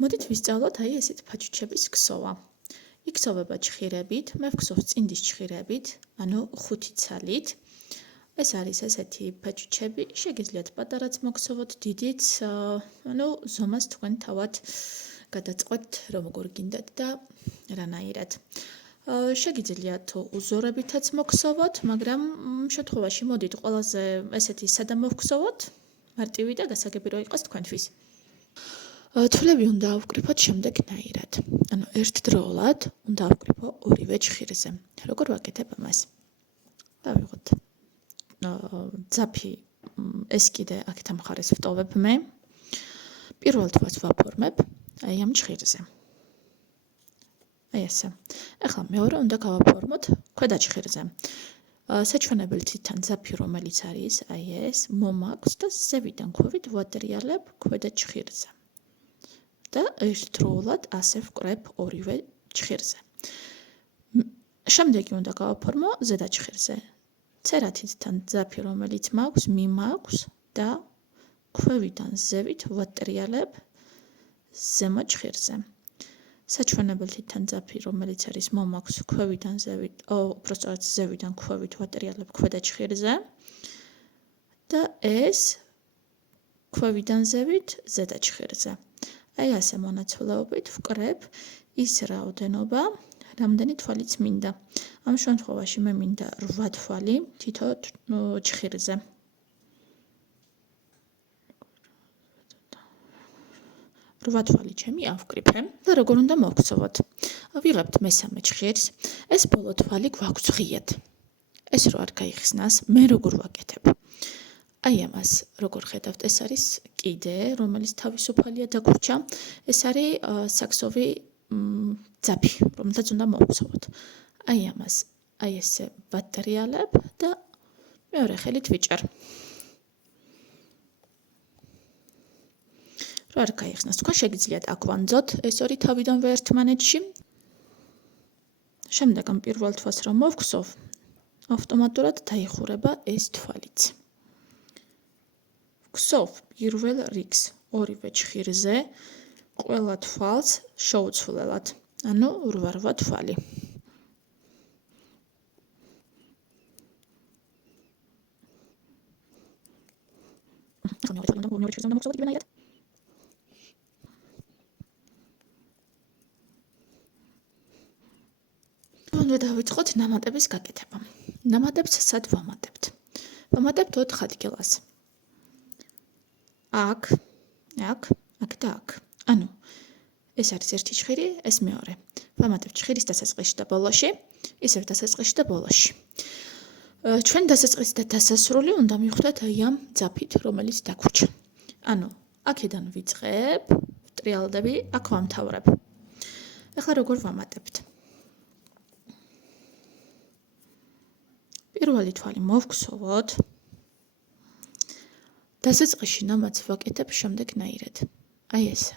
მოდით ვისწავლოთ აი ესეთ ფაჩუჩების ქსოვა. იქსოვება ჭხირებით, მე ვქსოვ წინდის ჭხირებით, ანუ 5 ცალით. ეს არის ესეთი ფაჩუჩები, შეგიძლიათ პატარაც მოგქსოვოთ, დიდიც, ანუ ზომას თქვენ თავად გადაწყვეტთ, როგორ გინდათ და რანაირად. შეგიძლიათ უზორებითაც მოგქსოვოთ, მაგრამ შემთხვევაში მოდით ყველაზე ესეთი სადა მოვგსოვოთ, მარტივი და გასაგები რო იყოს თქვენთვის. თვლები უნდა ავკრიფოთ შემდეგნაირად. ანუ ერთდროულად უნდა ავკრიფო ორივე ჭხირზე. როგორ ვაკეთებ ამას? დავიღოთ ძაფი ეს კიდე აქეთ ამ მხარეს ვტოვებ მე. პირველ თვალს ვაფორმებ აი ამ ჭხირზე. აი ესე. ახლა მეორე უნდა გავაფორმოთ ქვედა ჭხირზე. საჩვენებელთთან ძაფი რომელიც არის აი ეს მომაქვს და ზევიდან ქვევით ვატრიალებ ქვედა ჭხირზე. და ერთდროულად ასე ვკრებ ორივე ჭხირზე. შემდეგი უნდა გავაფორმო ზედა ჭხირზე. ცერათითთან ძაფი რომელიც მაქვს, მიმაქვს და ქვევიდან ზევით ვატრიალებ ზემო ჭხირზე. საჩვენებელთთან ძაფი რომელიც არის მომაქვს, ქვევიდან ზევით, უბრალოდ ზევიდან ქვევით ვატრიალებ ქვედა ჭხირზე. და ეს ქვევიდან ზევით ზედა ჭხირზე. აი ასე მონაცვლეობით ვკრებ ის რაოდენობა, რამდენი თვალიც მინდა. ამ შემთხვევაში მე მინდა 8 თვალი თითო ჭხირზე. რვა თვალი ჩემი ავკრიფე და როგორ უნდა მოვგსოვოთ. ვიღებთ მესამე ჭხირს, ეს ბოლო თვალი გვაქვს ღიად. ეს რო არ გაიხსნას, მე როგორ ვაკეთებ? აი ამას როგორ ხედავთ, ეს არის კიდე, რომელიც თავისუფალია დაგვრჩა. ეს არის საქსოვი ძაფი, რომელსაც უნდა მოვგსოვოთ. აი ამას, აი ესე ვატრიალებ და მეორე ხელით ვიჭერ. რო არ გაიხსნას, თქვენ შეგიძლიათ აქ ვანძოთ ეს ორი თავიდანვე ერთმანეთში. შემდეგ ამ პირველ თვალს რომ მოვგსოვ, ავტომატურად დაიხურება ეს თვალიც. ვგსოვ პირველ რიგს ორივე ჭხირზე, ყველა თვალს შეუცვლელად, ანუ 8 თვალი. უნდა დავიწყოთ ნამატების გაკეთება. ნამატებს სად ვამატებთ? ვამატებთ 4 ადგილას. აქ და აქ. ანუ ეს არის ერთი ჭხირი, ეს მეორე. ვამატებთ ჭხირის დასაწყისში და ბოლოში, ისევ დასაწყისში და ბოლოში. ჩვენ დასაწყისი და დასასრული უნდა მივხვდეთ აი ამ ძაფით, რომელიც დაგვრჩა. ანუ აქედან ვიწყებ, ვტრიალდები, აქ ვამთავრებ. ახლა როგორ ვამატებთ? პირველი თვალი მოვგსოვოთ. დასაწყისში ნამატს ვაკეთებ შემდეგნაირად. აი ესე.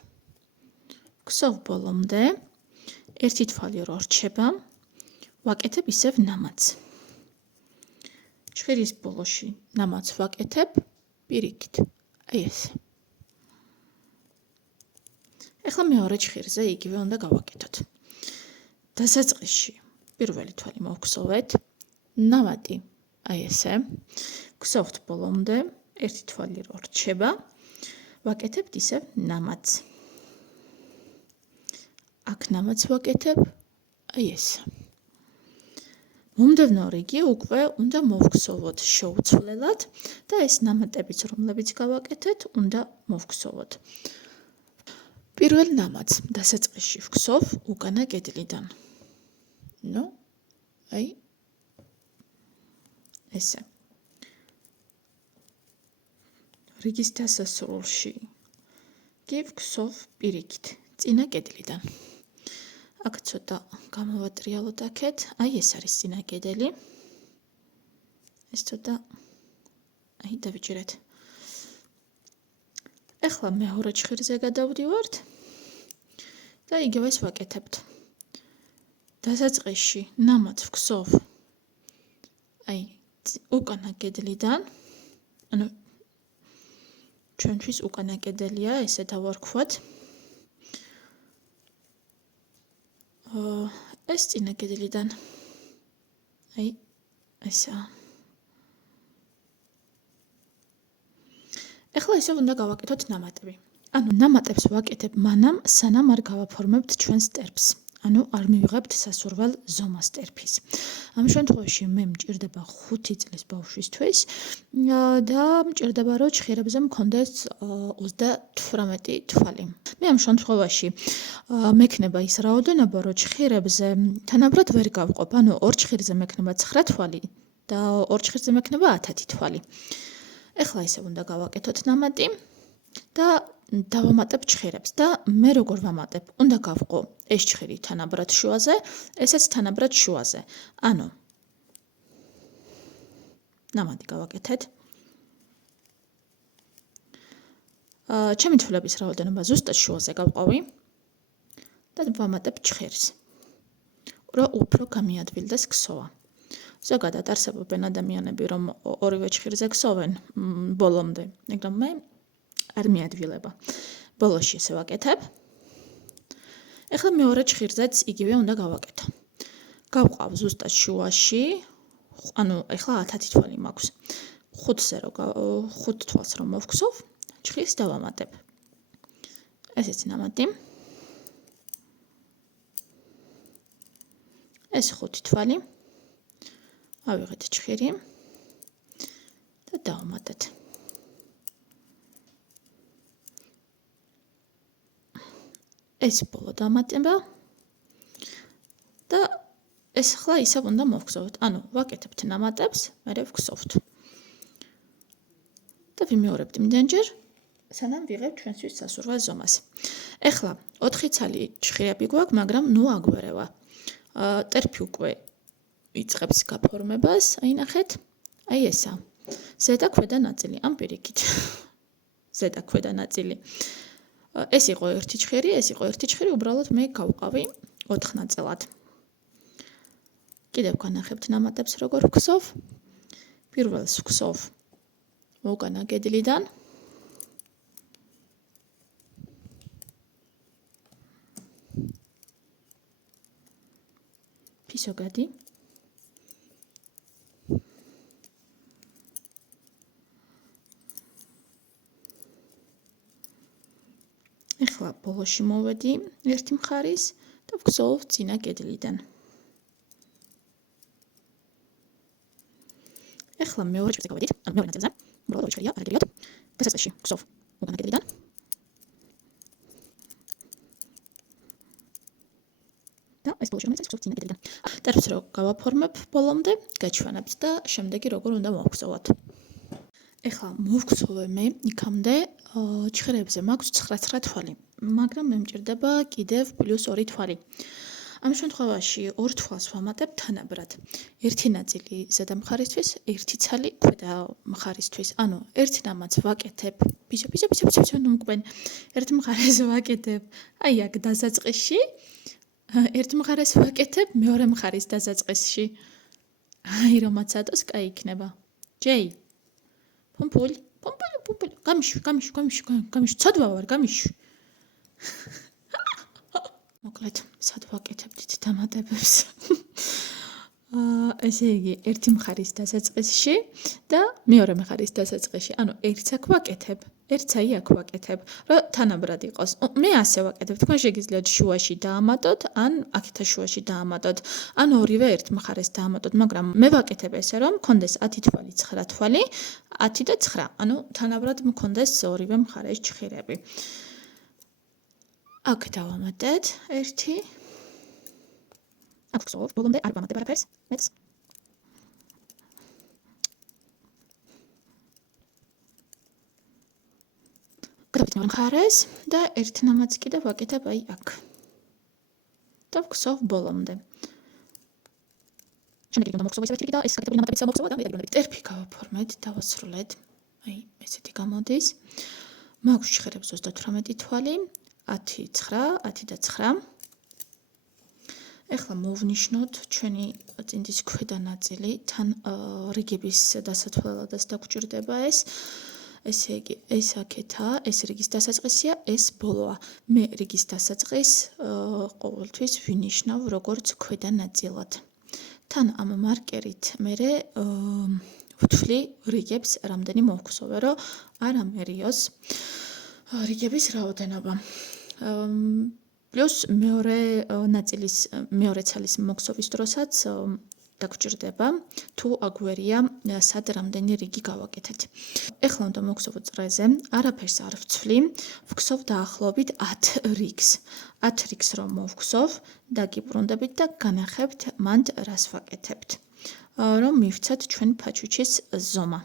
ვგსოვ ბოლომდე, ერთი თვალი რო რჩება, ვაკეთებ ისევ ნამატს. ჭხირის ბოლოში ნამატს ვაკეთებ პირიქით. აი ესე. ახლა მეორე ჭხირზე იგივე უნდა გავაკეთოთ. დასაწყისში პირველი თვალი მოვგსოვეთ, ნამატი აი ესე. ვგსოვთ ბოლომდე, ერთი თვალი რო რჩება, ვაკეთებთ ისევ ნამატს. აქ ნამატს ვაკეთებ აი ესე. მომდევნო რიგი უკვე უნდა მოვგსოვოთ შეუცვლელად და ეს ნამატებიც რომლებიც გავაკეთეთ, უნდა მოვგსოვოთ. პირველ ნამატს დასაწყისში ვგსოვ უკანა კედლიდან. ნუ აი ესე. რიგის დასასრულში კი ვგსოვ პირიქით, წინა კედლიდან. აქ ცოტა გამოვატრიალოთ აქეთ, აი ეს არის წინა კედელი. ეს ცოტა აი დავიჭირეთ. ახლა მეორე ჭხირზე გადავდივართ და იგივეს ვაკეთებთ. დასაწყისში ნამატს ვგსოვ აი უკანა კედლიდან, ანუ ჩვენთვის უკანა კედელია, ესე დავარქვათ. ეს წინა კედლიდან. აი, ესაა. ეხლა ისევ უნდა გავაკეთოთ ნამატები. ანუ ნამატებს ვაკეთებ მანამ, სანამ არ გავაფორმებთ ჩვენს ტერფს. ანუ არ მივიღებთ სასურველ ზომას ტერფის. ამ შემთხვევაში მე მჭირდება 5 წლის ბავშვისთვის და მჭირდება რომ ჭხირებზე მქონდეს 38 თვალი. მე ამ შემთხვევაში მექნება ის რაოდენობა რომ ჭხირებზე თანაბრად ვერ გავყოფ. ანუ ორ ჭხირზე მექნება 9 თვალი და ორ ჭხირზე მექნება 10 თვალი. ეხლა ისე უნდა გავაკეთოთ ნამატი და დავამატებ ჭხირებს და მე როგორ ვამატებ? უნდა გავყო ეს ჭხირი თანაბრად შუაზე, ესეც თანაბრად შუაზე. ანუ ნამატი გავაკეთეთ. ჩემი თვლების რაოდენობა ზუსტად შუაზე გავყავი და ვამატებ ჭხირს. რომ უფრო გამიადვილდეს ქსოვა. ზოგადად არსებობენ ადამიანები, რომ ორივე ჭხირზე ქსოვენ ბოლომდე, მაგრამ მე არ მიადვილება. ბოლოში ესე ვაკეთებ. ეხლა მეორე ჭხირზეც იგივე უნდა გავაკეთო. გავყავ ზუსტად შუაში, ანუ ეხლა 10 თვალი მაქვს. 5 თვალს რომ მოვქცევ, ჭხირს დავამატებ. ესეც ნამატი. ეს 5 თვალი. ავიღეთ ჭხირი და დავამატეთ. ეს ბოლო დამატება და ეს ახლა ისევ უნდა მოვგზავნოთ. ანუ ვაკეთებთ ნამატებს, მერე ვგზავნთ. და ვიმეორებთ იმდენჯერ, სანამ ვიღებთ ჩვენთვის სასურველ ზომას. ეხლა 4 ცალი ჭხირები გვაქვს, მაგრამ ნუ აგვერევა. ტერფი უკვე იწყებს გაფორმებას, აი ნახეთ, აი ესა. ზედა ქვედა ნაწილი, ამ პირიქით. ზედა ქვედა ნაწილი. ეს იყო ერთი ჭხირი, ეს იყო ერთი ჭხირი, უბრალოდ მე გავყავი 4 ნაწილად. კიდევ განახებთ ნამატებს როგორ ვგზავ. პირველს ვგზავ უკანა კედლიდან. ფისოგადი. ეხლა ბოლოში მოვედი ერთი მხარის და ვგზავ წინა კედლიდან. ეხლა მეორე ჭხირზე გავედით, ანუ მეორე ნაწილზე, უბრალოდ ორი ჭხირია, არ აგერიოთ. დასაწყისში ვგზავ უკანა კედლიდან. და ეს ბოლოში რომელიც ვგზავ წინა კედლიდან. ტერფს რო გავაფორმებ ბოლომდე, გაჩვენებთ და შემდეგი როგორ უნდა მოვგზავნოთ. ეხლა მოვგზოვე მე იქამდე ჭხირებზე მაქვს 9 თვალი, მაგრამ მე მჭირდება კიდევ +2 თვალი. ამ შემთხვევაში ორ თვალს ვამატებ თანაბრად. ერთი ნაწილი ზედა მხარისთვის, ერთი ცალი ქვედა მხარისთვის. ანუ ერთ ნამატს ვაკეთებ, ბიჭო, ნუ მკვენ. ერთ მხარეს ვაკეთებ, აი აქ დასაწყისში. ერთ მხარეს ვაკეთებ, მეორე მხარის დასაწყისში. აი რომაც ატოს, კაი იქნება. ჯეი. პომპული. გამიშვი, ცოდვა ვარ, გამიშვი. მოკლედ, სად ვაკეთებდით დამატებებს? ესე იგი, ერთი მხარის დასაწყისში და მეორე მხარის დასაწყისში. ანუ ერთს აქ ვაკეთებ, ერთს აი აქ ვაკეთებ, რომ თანაბრად იყოს. მე ასე ვაკეთებ, თქვენ შეგიძლიათ შუაში დაამატოთ, ან აქეთა შუაში დაამატოთ, ან ორივე ერთ მხარეს დაამატოთ, მაგრამ მე ვაკეთებ ესე, რომ მქონდეს 10 თვალი, 9 თვალი, 10 და 9. ანუ თანაბრად მქონდეს ორივე მხარეს ჭხირები. აქ დავამატეთ ერთი. აქ ვგზავ, ბოლომდე არ ვამატებ არაფერს, მეც. გადავიდეთ მეორე მხარეს და ერთ ნამატს კიდევ ვაკეთებ აი აქ. და ვგზავ ბოლომდე. შემდეგი უნდა მოვგზავნო ისევ ერთი და ეს საკეთებული ნამატებიც მოვგზავნო და მე ტერფი გავაფორმეთ, დავასრულეთ. აი ესეთი გამოდის. მაქვს ჭხირებს 38 თვალი. 10, 9, 10 და 9. ეხლა მოვნიშნოთ ჩვენი წინდის ქვედა ნაწილი, თან რიგების დასათვალადაც დაგვჭირდება ეს. ესე იგი, ეს აქეთაა, ეს რიგის დასაწყისია, ეს ბოლოა. მე რიგის დასაწყისს ყოველთვის ვინიშნავ როგორც ქვედა ნაწილად. თან ამ მარკერით მე ვთვლი რიგებს, რამდენი მოვხსოვე, რომ არ ამერიოს რიგების რაოდენობა. პლუს მეორე ცალის მოხსოვის დროსაც დაგჭირდება თუ აგვერია სად რამდენი რიგი გავაკეთეთ. ეხლა უნდა მოვხსოვოთ წრეზე, არაფერს არ ვცვლი, ვხსოვ დაახლოებით 10 რიგს. 10 რიგს რომ მოვხსოვ, დაგიბრუნდებით და განახებთ მანდ რას ვაკეთებთ. რომ მივცეთ ჩვენ ფაჩუჩის ზომა.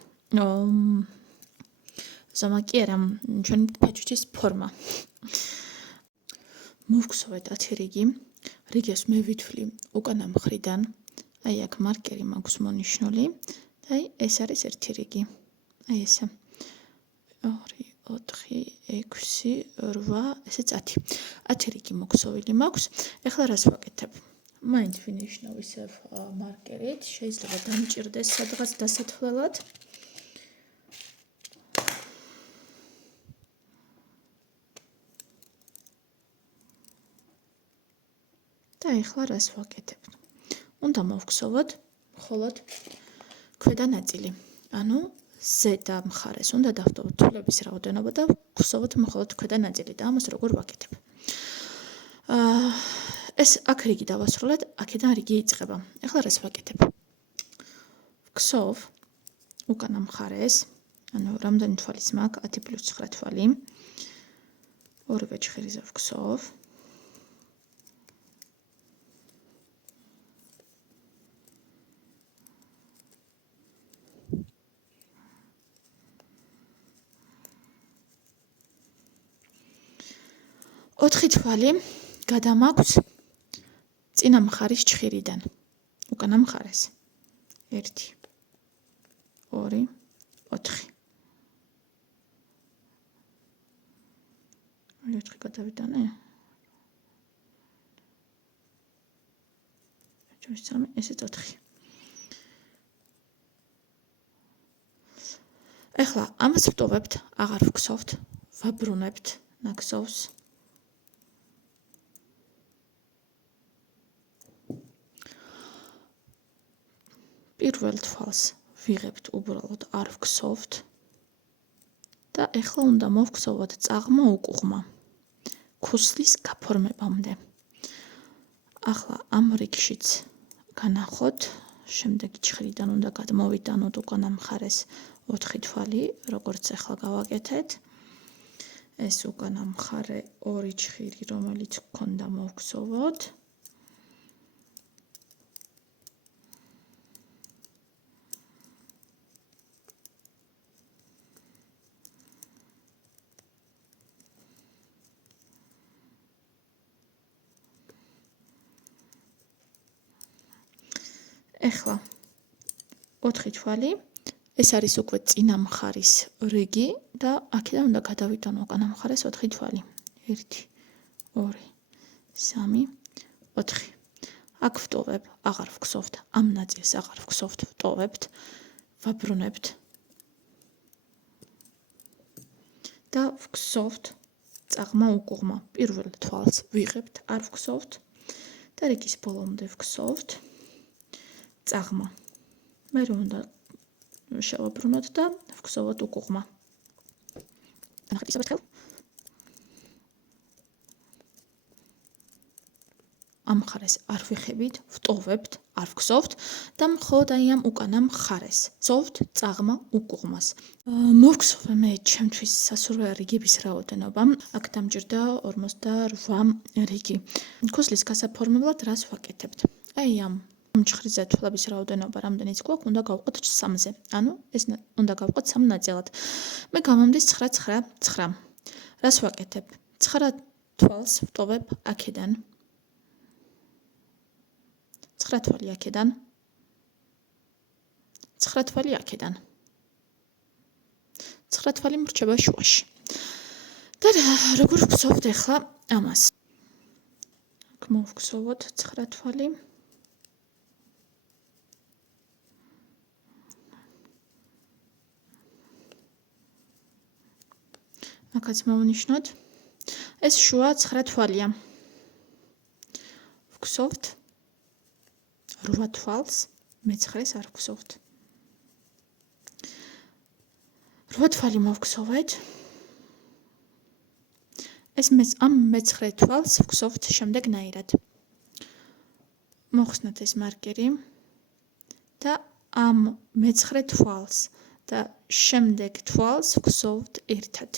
ზომა კი არა, ჩვენ ფაჩუჩის ფორმა. მოვხსოვეთ 10 რიგი. რიგებს მე ვითვლი უკანა მხრიდან. აი აქ მარკერი მაქვს მონიშნული და აი ეს არის ერთი რიგი. აი ესე. 2, 4, 6, 8, ესეც 10. 10 რიგი მოხსოვილი მაქვს. ეხლა რას ვაკეთებ? მაინც ვინიშნავ ისევ მარკერით, შეიძლება დამჭირდეს სადღაც დასათვლელად. და ეხლა რას ვაკეთებ? უნდა მოვხსოვოთ მხოლოდ ქვედა ნაწილი. ანუ ზედა მხარეს უნდა დავტოვოთ თვლების რაოდენობა და ვხსოვოთ მხოლოდ ქვედა ნაწილი და ამას როგორ ვაკეთებ. ეს აქ რიგი დავასრულეთ, აქედან რიგი იწყება. ეხლა რას ვაკეთებ? ვხსოვ უკანა მხარეს, ანუ რამდენი თვალის მაქვს? 10 + 9 თვალი. ორივე ჩხიριზე ვხსოვ. ოთხი თვალი გადამაქვს წინა მხარის ჩხირიდან, უკანა მხარეს. 1, 2, 4. 4 გადავიტანე. 3, ესეც 4. ეხლა ამას ვტოვებთ, აღარ ვხსოვთ, ვაბრუნებთ ნაკსოვს. პირველ თვალს ვიღებთ, უბრალოდ არ ვხსოვთ და ეხლა უნდა მოვხსოვოთ წაღმა უკუღმა ქუსლის გაფორმებამდე. ახლა ამ რიგშიც განახოთ, შემდეგი ჩხირიდან უნდა გადმოვიტანოთ უკანა მხარეს 4 თვალი, როგორც ახლა გავაკეთეთ. ეს უკანა მხარე 2 ჩხირი, რომელიც გქონდა მოვხსოვოთ. ეხლა 4 თვალი, ეს არის უკვე წინა მხარის რიგი და აქედან უნდა გადავიტანო უკანა მხარეს 4 თვალი. 1, 2, 3, 4. აქ ვტოვებ, აღარ ვხსოვთ, ამ ნაწილს აღარ ვხსოვთ, ვტოვებთ, ვაბრუნებთ და ვხსოვთ წაღმა უკუღმა. პირველ თვალს ვიღებთ, არ ვხსოვთ და რიგის ბოლომდე ვხსოვთ წაღმა. მე უნდა შევაბრუნოთ და ვხსოვოთ უკუღმა. ნახეთ ისევ ერთხელ. ამ მხარეს არ ვიხებით, ვტოვებთ, არ ვხსოვთ და მხოლოდ აი ამ უკანა მხარეს ვხსოვთ წაღმა უკუღმას. მოვხსოვე მე ჩემთვის სასურველი რიგების რაოდენობა. აქ დამჭირდა 48 რიგი. ქუსლის გასაფორმებლად რას ვაკეთებთ? აი ამ ჩხრიზე თვლების რაოდენობა რამდენიც გვაქვს, უნდა გავყოთ 3-ზე. ანუ ეს უნდა გავყოთ 3 ნაწილად. მე გამომდის 9, 9, 9. რას ვაკეთებ? 9 თვალს ვტოვებ აქედან. 9 თვალი აქედან. 9 თვალი აქედან. 9 თვალი მრჩება შუაში. და როგორ ვხსოვთ ახლა ამას? აქ მოვხსოვოთ 9 თვალი. აქაც მოვნიშნოთ. ეს შუა 9 თვალია. ვგსოვთ 8 თვალს, მე-9-ს არ ვგსოვთ. 8 თვალი მოვგსოვეთ. ამ მე-9 თვალს ვგსოვთ შემდეგნაირად. მოხსნათ ეს მარკერი და ამ მე-9 თვალს და შემდეგ თვალს ვგსოვთ ერთად.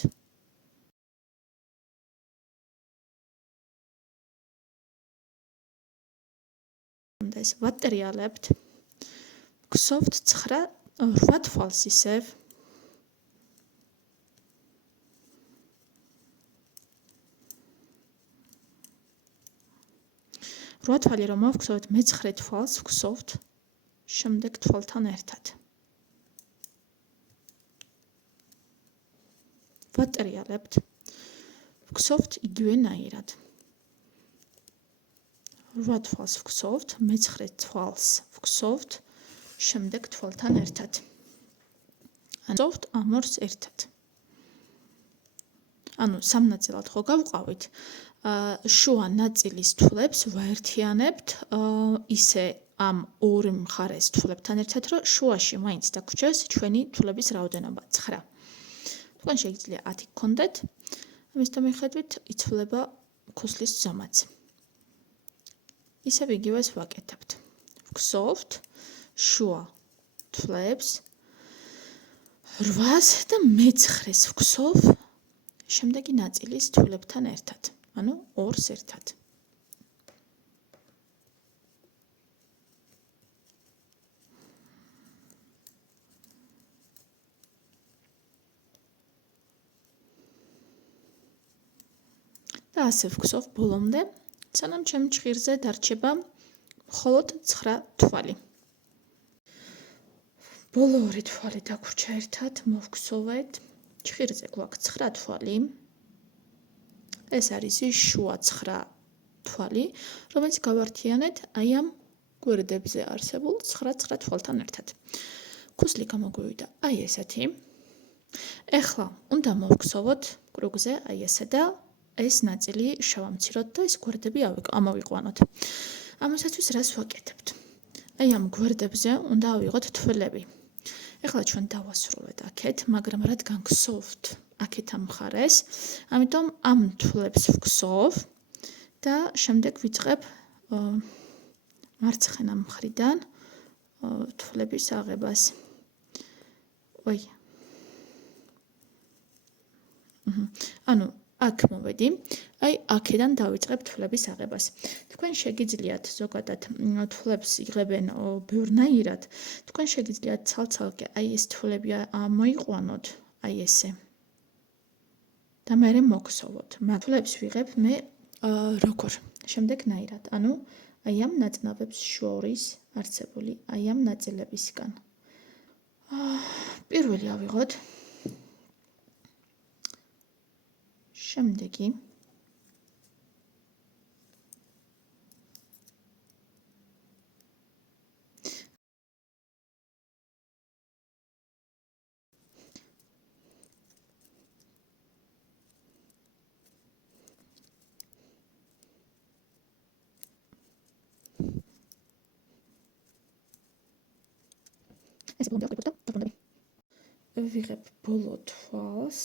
ეს ვატრიალებთ. ვგსოვთ 8 თვალს ისევ. რვა თვალი რომ მოვგსოვთ, მე-9 თვალს ვგსოვთ შემდეგ თვალთან ერთად. ვატრიალებთ. ვგსოვთ იგივენაირად. 8 თვალს ვგსოვთ, მე-9 თვალს ვგსოვთ შემდეგ თვალთან ერთად. ვგსოვთ ამ ორს ერთად. ანუ სამ ნაწილად ხო გავყავით. შუა ნაწილის თვლებს ვაერთიანებთ ისე ამ ორ მხარეს თვლებთან ერთად, რომ შუაში მაინც დაგვრჩეს ჩვენი თვლების რაოდენობა 9. თქვენ შეიძლება 10 გქონდეთ, ამისთან მიხედვით იცვლება ქუსლის ზომაც. ისევ იგივეს ვაკეთებთ. ვგსოვთ შუა თვლებს 8-ს და მე-9-ს ვგსოვ შემდეგი ნაწილის თვლებთან ერთად. ანუ ორს ერთად. და ასე ვგსოვ ბოლომდე, სანამ ჩემ ჭხირზე დარჩება მხოლოდ 9 თვალი. ბოლო 2 თვალი დაგვრჩა ერთად, მოვგსოვეთ. ჭხირზე გვაქვს 9 თვალი. ეს არის ის შუა 9 თვალი, რომელიც გავართიანეთ აი ამ გვერდებზე არსებულ 9 თვალთან ერთად. ქუსლი გამოგვივიდა აი ესეთი. ეხლა უნდა მოვგსოვოთ კრუგზე აი ესე და ეს ნაწილი შევამციროთ და ეს გვერდები ამოვიყვანოთ. ამისათვის რას ვაკეთებთ? აი ამ გვერდებზე უნდა ავიღოთ თვლები. ეხლა ჩვენ დავასრულეთ აქეთ, მაგრამ რადგან გსოვთ აქეთ ამ მხარეს, ამიტომ ამ თვლებს ვგსოვ და შემდეგ ვიწყებ მარცხენა მხრიდან თვლების აღებას. ანუ აქ მოვედი, აი აქედან დავიწყებ თვლების აღებას. თქვენ შეგიძლიათ ზოგადად თვლებს იღებენ ბევრნაირად, თქვენ შეგიძლიათ ცალ-ცალკე აი ეს თვლები მოიყვანოთ, აი ესე. და მერე მოგსოვოთ. თვლებს ვიღებ მე როგორ? შემდეგნაირად, ანუ აი ამ ნაწნავებს შორის არსებული აი ამ ნაწილებისგან. პირველი ავიღოთ. შემდეგი ეს ბოლომდე ავყიდოთ და დაბრუნდები. ვიღებ ბოლო თვალს.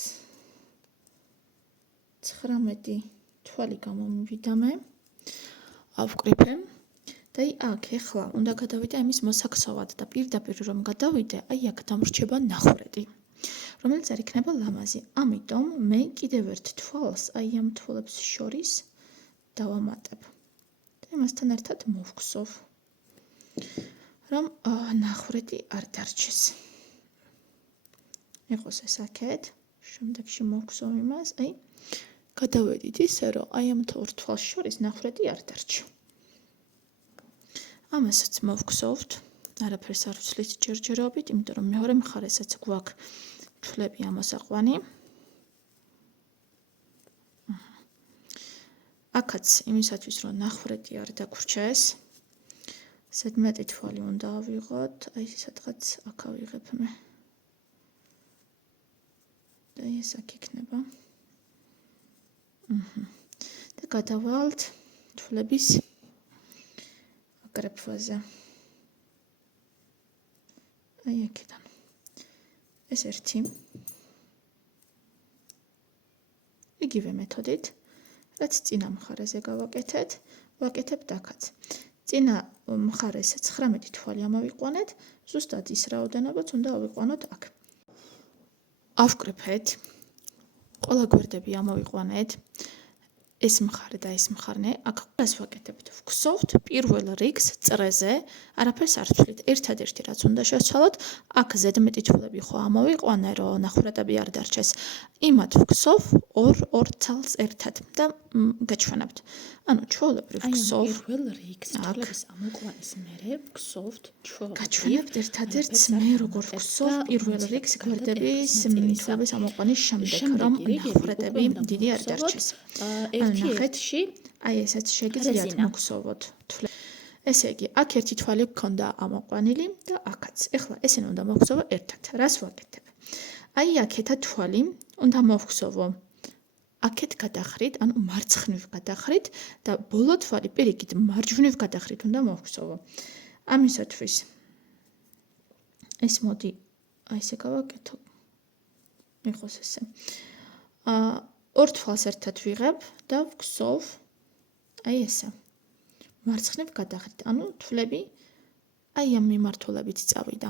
19 თვალი გამომივიდა მე. ავკრიფე და აქ ეხლა უნდა გადავიდე ამის მოსაქსოვად და პირდაპირ რომ გადავიდე, აი აქ დამრჩება ნახვრეტი, რომელიც არ იქნება ლამაზი. ამიტომ მე კიდევ ერთ თვალს აი ამ თვალებს შორის დავამატებ. და იმასთან ერთად მოვგსოვ, რომ ნახვრეტი არ დარჩეს. იყოს ეს აქეთ, შემდეგში მოვგსოვ იმას, აი გადავედით ისე, რომ აი ამ ორ თვალს შორის ნახვრეტი არ დარჩა. ამასაც მოვგსოვთ, არაფერს არ ვცვლით ჯერჯერობით, იმიტომ რომ მეორე მხარესაც გვაქვს თვლები ამოსაყვანი. აქაც იმისათვის, რომ ნახვრეტი არ დაგვრჩეს, ზედმეტი თვალი უნდა ავიღოთ, აი სადღაც აქ ავიღებ მე. და ეს აქ იქნება. და გადავალთ თვლების აგრეფვაზე. აი აქედან. ეს ერთი. იგივე მეთოდით, რაც წინა მხარეზე გავაკეთეთ, ვაკეთებთ აქაც. წინა მხარეს 19 თვალი ამოვიყვანეთ, ზუსტად ის რაოდენობაც უნდა ავიყვანოთ აქ. ავკრიფეთ, ყველა გვერდები ამოვიყვანეთ, ეს მხარე და ეს მხარე, აქ ყველას ვაკეთებთ, ვგსოვთ პირველ რიგს წრეზე, არაფერს არ ვცვლით, ერთადერთი რაც უნდა შევცვალოთ, აქ ზედმეტი თვლები ხო ამოვიყვანე, რომ ნახევრადები არ დარჩეს, იმათ ვგსოვ ორ ცალს ერთად და გაჩვენებთ. ანუ ჩვეულებრივ ვგსოვ პირველ რიგს თვლების ამოყვანის მერე ვგსოვთ გაჩვენებთ ერთადერთს მე როგორ ვგსოვ პირველ რიგს გვერდების თვლების ამოყვანის შემდეგ, რომ ნახევრადები დიდი არ დარჩეს. ერთ-ერთში აი ესეც შეგიძლიათ მოგსოვოთ თვლები. ესე იგი, აქ ერთი თვალი გქონდა ამოყვანილი და აქაც. ეხლა ესენი უნდა მოგსოვო ერთად. რას ვაკეთებ? აი აქეთა თვალი უნდა მოვგსოვო. აქეთ გადახრით, ანუ მარცხნივ გადახრით და ბოლო თვალი პირიქით მარჯვნივ გადახრით უნდა მოვგსოვო. ამისათვის ეს მოდი აი ესე გავაკეთო. მიხოს ესე. ორ თვალს ერთად ვიღებ და ვგსოვ აი ესე. მარცხნივ გადახრით, ანუ თვლები აი ამ მიმართულებით წავიდა.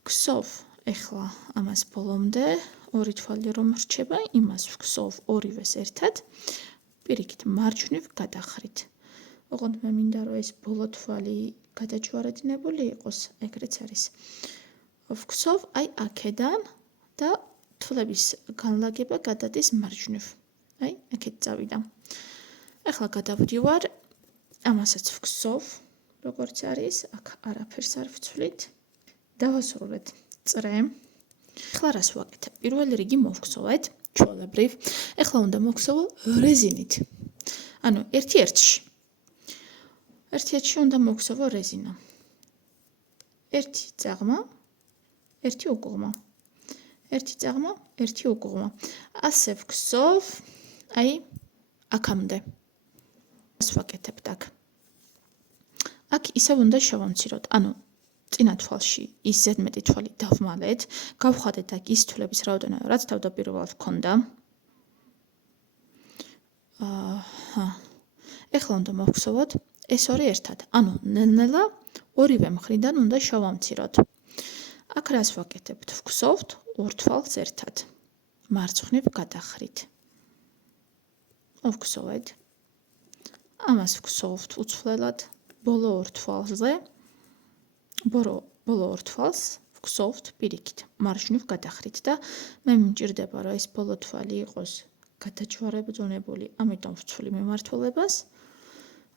ვგსოვ ეხლა ამას ბოლომდე ორი თვალი რომ რჩება, იმას ვგსოვ ორივეს ერთად, პირიქით მარჯვნივ გადახრით. ოღონდ მე მინდა რომ ეს ბოლო თვალი გადაჯვარედინებული იყოს, ეგრეც არის. ვგსოვ აი აქედან და თვლების განლაგება გადადის მარჯვნივ. აი, აქეთ წავიდა. ეხლა გადავდივარ, ამასაც ვგსოვ, როგორც არის, აქ არაფერს არ ვცვლით. დავასრულეთ წრე. ეხლა რას ვაკეთებ? პირველი რიგი მოვგსოვეთ, ჩვეულებრივ. ეხლა უნდა მოვგსოვო რეზინით. ანუ ერთ-ერთში. ერთ-ერთში უნდა მოვგსოვო რეზინა. ერთი წაღმა, ერთი უგუღმა. ერთი წაღმა, ერთი უგუღმა. ასე ვგსოვ, აი, აქამდე. რას ვაკეთებთ აქ? აქ ისევ უნდა შევამციროთ, ანუ წინა თვალში ის ზედმეტი თვალი დავმალეთ, გავხადეთ აქ ის თვლების რაოდენობა, რაც თავდაპირველად ჰქონდა. ეხლა უნდა მოვგსოვოთ ეს ორი ერთად, ანუ ნელ-ნელა ორივე მხრიდან უნდა შევამციროთ. აქ რას ვაკეთებთ? ვგსოვთ ორ თვალს ერთად. მარცხნივ გადახრით. ვგსოვეთ. ამას ვგსოვთ უცვლელად ბოლო ორ თვალზე. ბოლო ორ თვალს ვგსოვთ პირიქით. მარჯვნივ გადახრით და მე მიმჭირდება რომ ეს ბოლო თვალი იყოს გადაჯვარებულებული, ამიტომ ვცვლი მიმართულებას.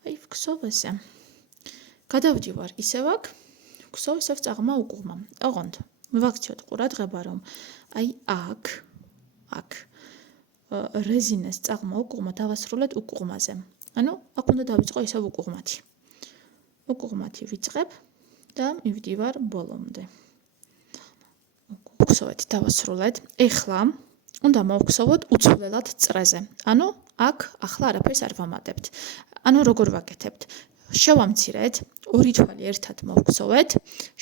აი ვგსოვ ესე. გადავდივარ ისევ აქ, ვგსოვ ისევ წაღმა უგუღმა. ოღონდ მივაქციოთ ყურადღება რომ აი აქ რეზინეს წაღმა უგუღმა დავასრულეთ უგუღმაზე. ანუ აქ უნდა დავიწყო ისევ უგუღმათი. უგუღმათი ვიწყებ და მივდივარ ბოლომდე. ვგსოვეთ, დავასრულეთ. ეხლა უნდა მოვგსოვოთ უცვლელად წრეზე. ანუ აქ ახლა არაფერს არ ვამატებთ. ანუ როგორ ვაკეთებთ? შევამცირეთ, ორი თვალი ერთად მოვგსოვეთ,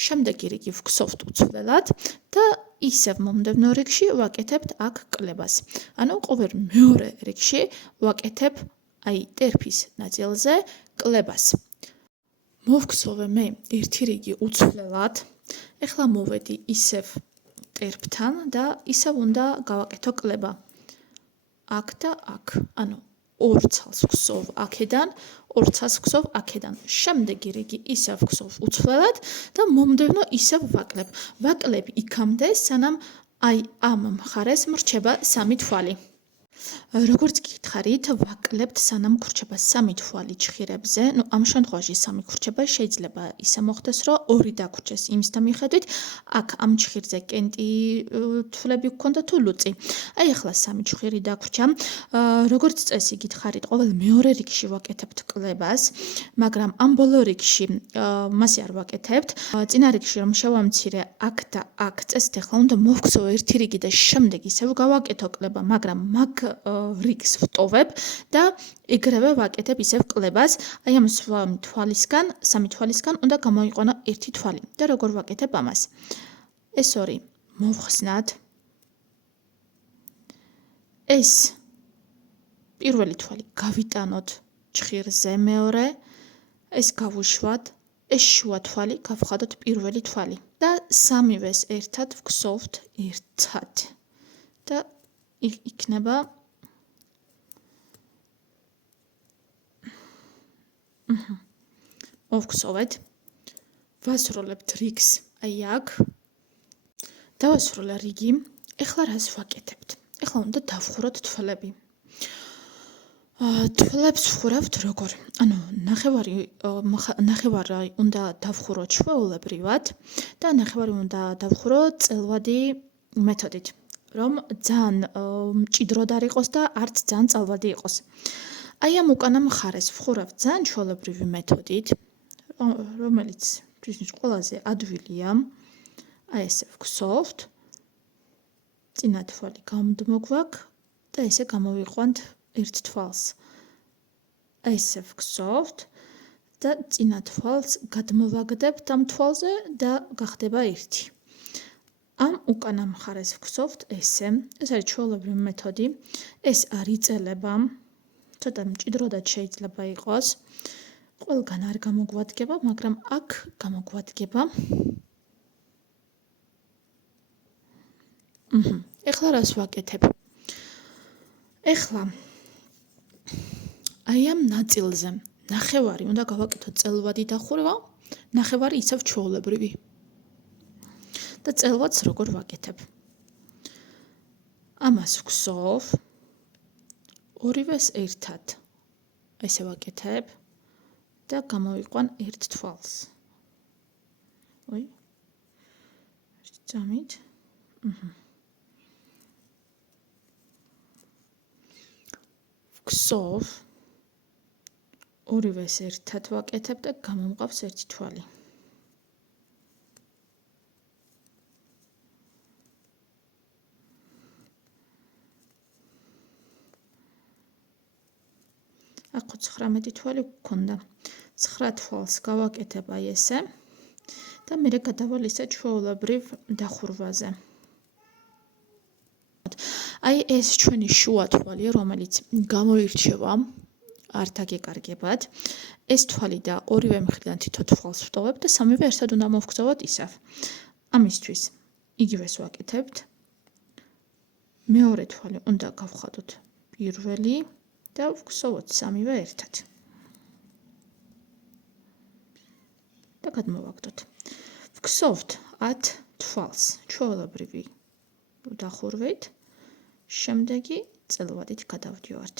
შემდეგი რიგი ვგსოვთ უცვლელად და ისევ მომდევნო რიგში ვაკეთებთ აქ კლებას. ანუ ყოველ მეორე რიგში ვაკეთებ აი ტერფის ნაწილზე კლებას. მოვგსოვე მე ერთი რიგი უცვლელად. ეხლა მოვედი ისევ ტერფთან და ისევ უნდა გავაკეთო კლება. აქ და აქ. ანუ ორ ცალს ვგსოვ აქედან, ორ ცალს ვგსოვ აქედან. შემდეგი რიგი ისევ ვგსოვ უცვლელად და მომდევნო ისევ ვაკლებ. ვაკლებ იქამდე, სანამ აი ამ მხარეს მრჩება სამი თვალი. როგორც გითხარით, ვაკლებთ სანამ გრჩება სამი თვალი ჩხირებზე, ნუ ამ შემთხვევაში სამი გრჩება შეიძლება ისე მოხდეს, რომ ორი დაგვრჩეს იმის და მიხედვით, აქ ამ ჩხირზე კენტი თვლები გქონდა თუ ლუწი. აი ახლა სამი ჩხირი დაგვრჩა. როგორც წესი გითხარით, ყოველ მეორე რიგში ვაკეთებთ კლებას, მაგრამ ამ ბოლო რიგში მასე არ ვაკეთებთ. წინა რიგში რომ შევამცირე აქ და აქ წესით ახლა უნდა მოვგსოვო ერთი რიგი და შემდეგ ისევ გავაკეთო კლება, მაგრამ მაგ რიგს ვტოვებ და ეგრევე ვაკეთებ ისევ კლებას. აი ამ სამი თვალისგან უნდა გამოიყვანო ერთი თვალი. და როგორ ვაკეთებ ამას? ეს ორი მოვხსნათ. ეს პირველი თვალი გავიტანოთ ჩხირზე მეორე, ეს გავუშვათ, ეს შუა თვალი გავხადოთ პირველი თვალი და სამივეს ერთად ვგსოვთ ერთად. და იქნება მოვგსოვეთ, ვასრულებთ რიგს აი აქ. დავასრულე რიგი. ეხლა რას ვაკეთებთ? ეხლა უნდა დავხუროთ თვალები. თვალებს ვხურავთ როგორ? ანუ ნახევარი უნდა დავხურო ჩვეულებრივად და ნახევარი უნდა დავხურო წელვადი მეთოდით, რომ ძალიან მჭიდროდ არ იყოს და არც ძალიან წალვადი იყოს. აი ამ უკანა მხარეს ვხურავთ ძალიან ჩვეულებრივი მეთოდით, რომელიც თვითონ ყველაზე ადვილია. აი ესე ვგსოვთ. წინა თვალი გამოდმოგვაქვს და ესე გამოვიყვანთ ერთ თვალს. აი ესე ვგსოვთ და წინა თვალს გადმოვაგდებთ ამ თვალზე და გახდება ერთი. ამ უკანა მხარეს ვგსოვთ ესე. ეს არის ჩვეულებრივი მეთოდი. ეს არ იწელება. ცოტა მჭიდროდაც შეიძლება იყოს. ყველგან არ გამოგვადგება, მაგრამ აქ გამოგვადგება. ეხლა რას ვაკეთებ? ეხლა აი ამ ნაწილზე ნახევარი უნდა გავაკეთოთ წელვადი დახურვა, ნახევარი ისევ ჩვეულებრივი. და წელვადს როგორ ვაკეთებ? ამას ვგსოვ, ორივეს ერთად ესე ვაკეთებ და გამოვიყვან ერთ თვალს. ой, წამით. ვგსოვ, ორივეს ერთად ვაკეთებ და გამომყავს ერთი თვალი. აქ 19 თვალი გქონდა. 9 თვალს გავაკეთებ აი ესე და მერე გადავალ ისე ჩვეულებრივ დახურვაზე. აი ეს ჩვენი შუა თვალია, რომელიც გამოირჩევა, არ დაგეკარგებათ. ეს თვალი და ორივე მხრიდან თითო თვალს ვტოვებ და სამივე ერთად უნდა მოვგზავნოთ ისევ. ამისთვის იგივეს ვაკეთებთ. მეორე თვალი უნდა გავხადოთ პირველი და ვგზავნოთ სამივე ერთად. და გადმოვაგდოთ. ვგზავნთ 10 თვალს ჩვეულებრივი დახურვით. შემდეგი წელვადით გადავდივართ.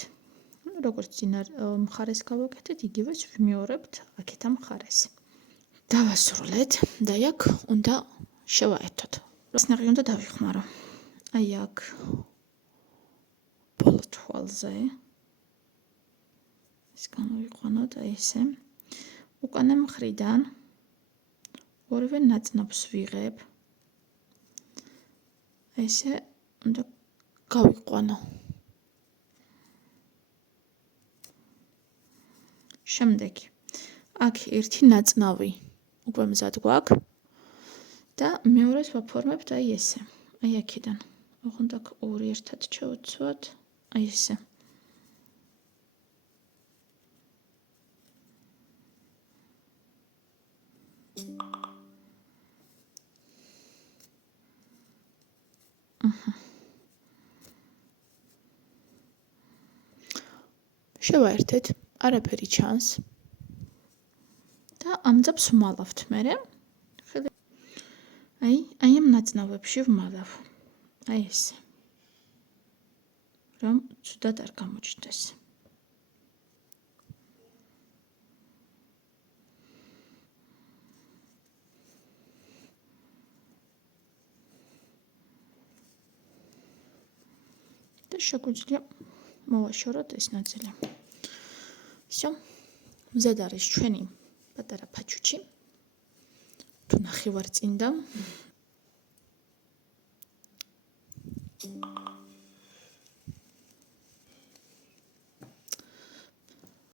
როგორც წინა მხარეს გავაკეთეთ, იგივეს ვიმეორებთ აქეთ ამ მხარეს. დავასრულეთ და აქ უნდა შევაერთოთ. რასნაირი უნდა დავიხმარო. აი აქ ბოლო თვალზე ეს გამოვიყვანოთ აი ესე. უკანა მხრიდან ორივე ნაწნავს ვიღებ. ესე უნდა გავიყვანო. შემდეგი აქ ერთი ნაწნავი უკვე მზად გვაქვს და მეორეს ვაფორმებთ აი ესე. აი აქედან. ოღონდ აქ ორი ერთად შევცვათ. აი ესე. შევაერთეთ, არაფერი ჩანს და ამ ძაბს ვმალავთ მერე. აი ამ ნაწნავებში ვმალავ. აი ესე. რომ ცუდად არ გამოჩნდეს. და შეგვიძლია მოვაშოროთ ეს ნაწილი. Всё. მზად არის ჩვენი პატარა ფაჩუჩი. თუ ნახევარ წინ და